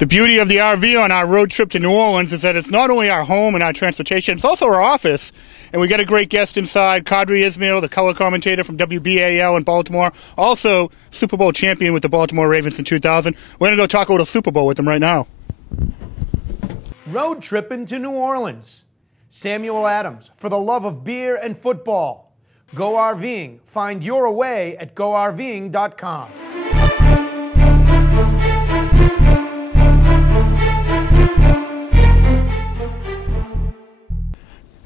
The beauty of the RV on our road trip to New Orleans is that it's not only our home and our transportation, it's also our office. And we got a great guest inside, Qadry Ismail, the color commentator from WBAL in Baltimore, also Super Bowl champion with the Baltimore Ravens in 2000. We're going to go talk a little Super Bowl with him right now. Road tripping to New Orleans. Samuel Adams, for the love of beer and football. Go RVing. Find your away at GoRVing.com.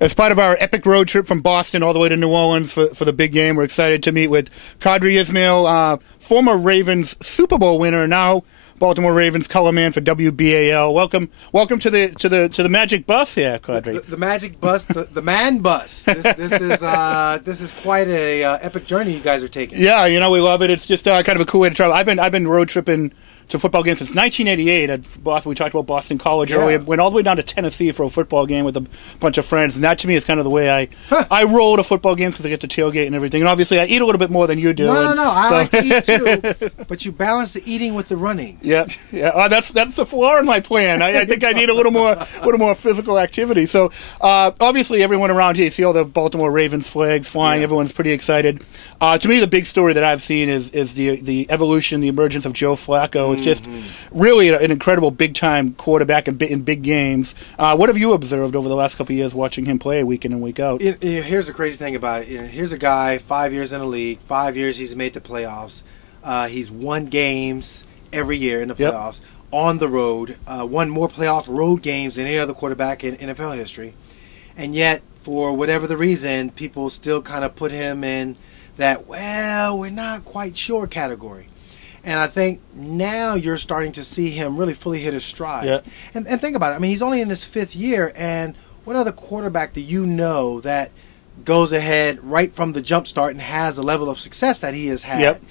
As part of our epic road trip from Boston all the way to New Orleans for the big game, we're excited to meet with Qadry Ismail, former Ravens Super Bowl winner, now Baltimore Ravens color man for WBAL. Welcome to the magic bus here, Qadry. The magic bus, the man bus. This is quite a epic journey you guys are taking. Yeah, you know, we love it. It's just kind of a cool way to travel. I've been road tripping to football games since 1988 at Boston. We talked about Boston College earlier. Went all the way down to Tennessee for a football game with a bunch of friends, and that to me is kind of the way I roll to football games because I get to tailgate and everything. And obviously, I eat a little bit more than you do. No. I like to eat too, but you balance the eating with the running. Yeah. That's the flaw in my plan. I think I need a little more physical activity. So obviously, everyone around here, you see all the Baltimore Ravens flags flying. Yeah. Everyone's pretty excited. To me, the big story that I've seen is the evolution, the emergence of Joe Flacco. It's just really an incredible big-time quarterback in big games. What have you observed over the last couple of years watching him play week in and week out? Here's the crazy thing about it. Here's a guy, 5 years in the league, 5 years he's made the playoffs. He's won games every year in the playoffs on the road, won more playoff road games than any other quarterback in NFL history. And yet, for whatever the reason, people still kind of put him in that, well, we're not quite sure category. And I think now you're starting to see him really fully hit his stride. Yeah. And think about it. I mean, he's only in his 5th year, and what other quarterback do you know that goes ahead right from the jump start and has a level of success that he has had? Yep.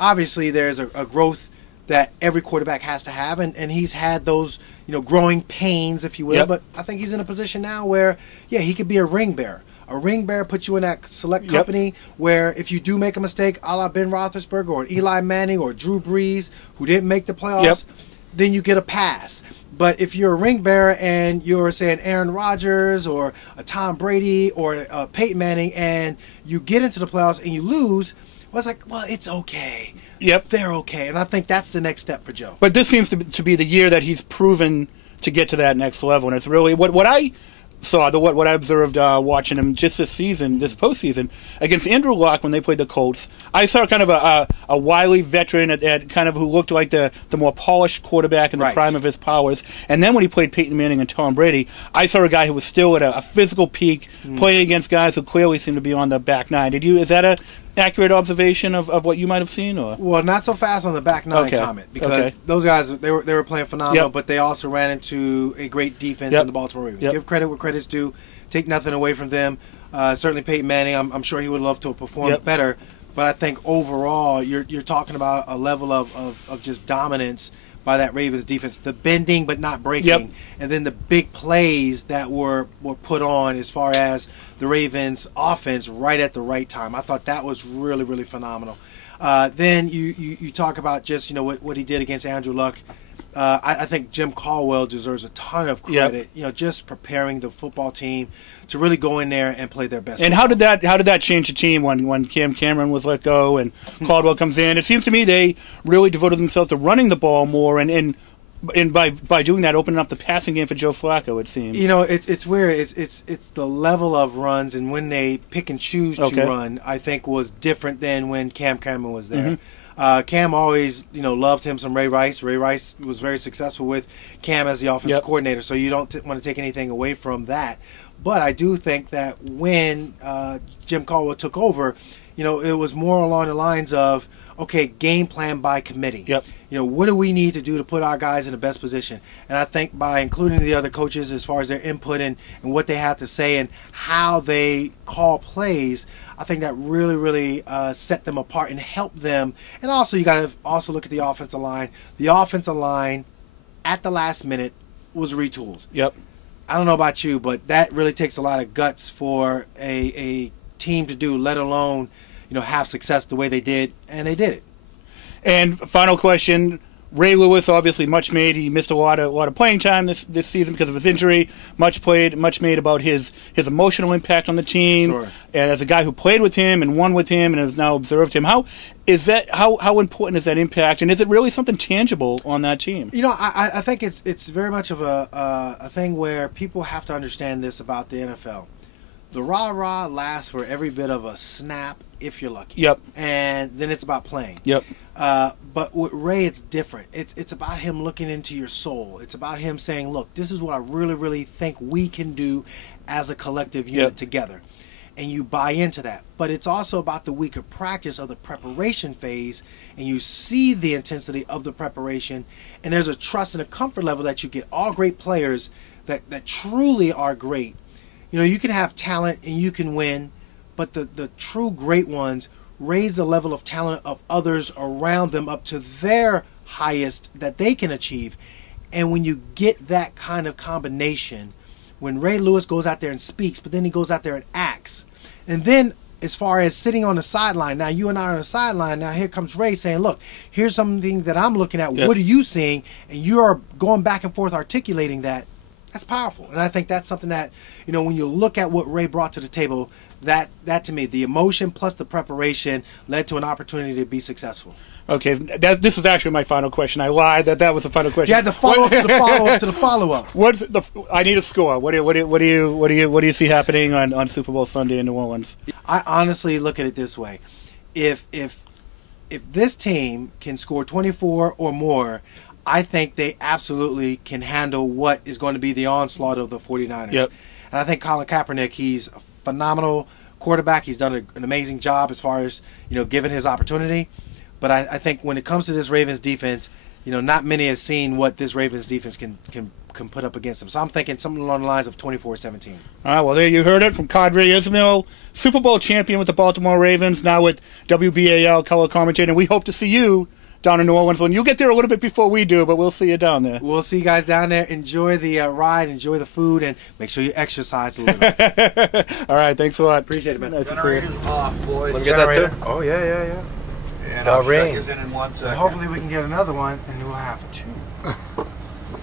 Obviously, there's a growth that every quarterback has to have, and he's had those growing pains, if you will. Yep. But I think he's in a position now where, he could be a ring bearer. A ring bearer puts you in that select company where if you do make a mistake, a la Ben Roethlisberger or Eli Manning or Drew Brees, who didn't make the playoffs, then you get a pass. But if you're a ring bearer and you're saying Aaron Rodgers or a Tom Brady or a Peyton Manning and you get into the playoffs and you lose, well, it's like, well, it's okay. Yep. They're okay. And I think that's the next step for Joe. But this seems to be the year that he's proven to get to that next level. And it's really what I saw, what I observed watching him just this postseason, against Andrew Luck when they played the Colts. I saw kind of a wily veteran at kind of who looked like the more polished quarterback in the prime of his powers. And then when he played Peyton Manning and Tom Brady, I saw a guy who was still at a physical peak, playing against guys who clearly seemed to be on the back nine. Is that a accurate observation of what you might have seen? Or? Well, not so fast on the back nine comment, because those guys, they were playing phenomenal, but they also ran into a great defense in the Baltimore Ravens. Give credit where credit's due. Take nothing away from them. Certainly Peyton Manning, I'm sure he would love to have performed better, but I think overall you're talking about a level of just dominance by that Ravens defense, the bending but not breaking, and then the big plays that were put on as far as the Ravens offense right at the right time. I thought that was really, really phenomenal. Then you talk about just what he did against Andrew Luck. I think Jim Caldwell deserves a ton of credit. Just preparing the football team to really go in there and play their best. And how did that change the team when Cam Cameron was let go and Caldwell comes in? It seems to me they really devoted themselves to running the ball more, and by doing that, opening up the passing game for Joe Flacco. It seems. It's weird. It's the level of runs and when they pick and choose to run. I think was different than when Cam Cameron was there. Cam always, loved him some Ray Rice. Ray Rice was very successful with Cam as the offensive coordinator, so you don't want to take anything away from that. But I do think that when Jim Caldwell took over, it was more along the lines of, okay, game plan by committee. What do we need to do to put our guys in the best position? And I think by including the other coaches as far as their input and what they have to say and how they call plays, I think that really, really set them apart and helped them. And also you got to also look at the offensive line. The offensive line at the last minute was retooled. I don't know about you, but that really takes a lot of guts for a team to do, let alone have success the way they did, and they did it. And final question, Ray Lewis, obviously, much made. He missed a lot of playing time this season because of his injury. Much made about his emotional impact on the team. Sure. And as a guy who played with him and won with him and has now observed him, how important is that impact? And is it really something tangible on that team? You know, I think it's very much of a thing where people have to understand this about the NFL. The rah-rah lasts for every bit of a snap, if you're lucky. Yep. And then it's about playing. Yep. But with Ray, it's different. It's about him looking into your soul. It's about him saying, look, this is what I really, really think we can do as a collective unit together. And you buy into that. But it's also about the week of practice of the preparation phase, and you see the intensity of the preparation, and there's a trust and a comfort level that you get. All great players that truly are great. You know, you can have talent and you can win, but the true great ones raise the level of talent of others around them up to their highest that they can achieve. And when you get that kind of combination, when Ray Lewis goes out there and speaks, but then he goes out there and acts. And then as far as sitting on the sideline, now you and I are on the sideline, now here comes Ray saying, look, here's something that I'm looking at. What are you seeing? And you are going back and forth articulating that. That's powerful. And I think that's something that, you know, when you look at what Ray brought to the table, that to me, the emotion plus the preparation led to an opportunity to be successful. Okay, this is actually my final question. I lied that was the final question. You had to follow up to the follow-up to the follow-up. I need a score. What do you see happening on Super Bowl Sunday in New Orleans? I honestly look at it this way: if this team can score 24 or more, I think they absolutely can handle what is going to be the onslaught of the 49ers. Yep. And I think Colin Kaepernick, he's a phenomenal quarterback. He's done an amazing job as far as, you know, given his opportunity. But I think when it comes to this Ravens defense, you know, not many have seen what this Ravens defense can put up against them. So I'm thinking something along the lines of 24-17. All right, well, there you heard it from Qadry Ismail, Super Bowl champion with the Baltimore Ravens, now with WBAL color commentator. And we hope to see you down in New Orleans. When you get there a little bit before we do, but we'll see you down there. We'll see you guys down there. Enjoy the ride, enjoy the food, and make sure you exercise a little bit. All right, thanks a lot. Appreciate it, man. Nice to see you. Generator's off, boys. Let me get that too. Oh, yeah. And I'll check us in 1 second. And hopefully we can get another one, and we'll have 2.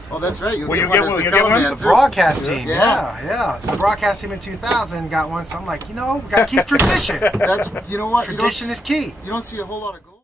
Oh, that's right. Will you get one? The broadcast team, yeah. The broadcast team in 2000 got one, so I'm like, you know, we got to keep tradition. You know what? Tradition is key. You don't see a whole lot of